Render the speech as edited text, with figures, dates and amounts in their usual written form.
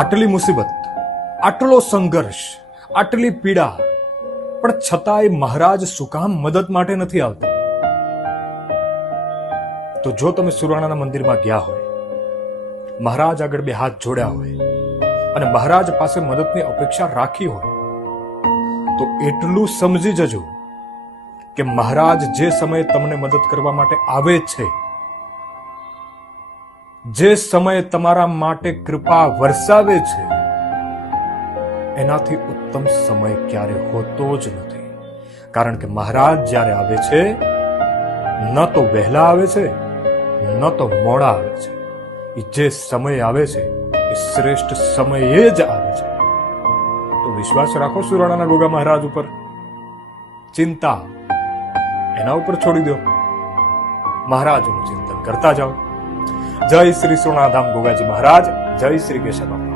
આટલી મુસીબત, આટલો સંઘર્ષ, આટલી પીડા, પણ છતાંય મહારાજ શું કામ મદદ માટે નથી આવતા? તો જો તમે સુરાણાના મંદિરમાં ગયા હોય, મહારાજ આગળ બે હાથ જોડ્યા હોય અને મહારાજ પાસે મદદની અપેક્ષા રાખી હોય, તો એટલું સમજી જજો કે મહારાજ જે સમયે તમને મદદ કરવા માટે આવે છે, જે સમયે તમારા માટે કૃપા વરસાવે છે, એનાથી ઉત્તમ સમય ક્યારે હોતો જ નથી. કારણ કે મહારાજ જ્યારે આવે છે, ન તો વહેલા આવે છે, ન તો મોડા આવે છે. એ જે સમય આવે છે એ શ્રેષ્ઠ સમયે જ આવે છે. તો વિશ્વાસ રાખો સુરાણાના ગોગા મહારાજ ઉપર. ચિંતા એના ઉપર છોડી દો, મહારાજનું ચિંતન કરતા જાઓ. જય શ્રી સુરાણાધામ ગોગાજી મહારાજ, જય શ્રી કેશવ બાપા.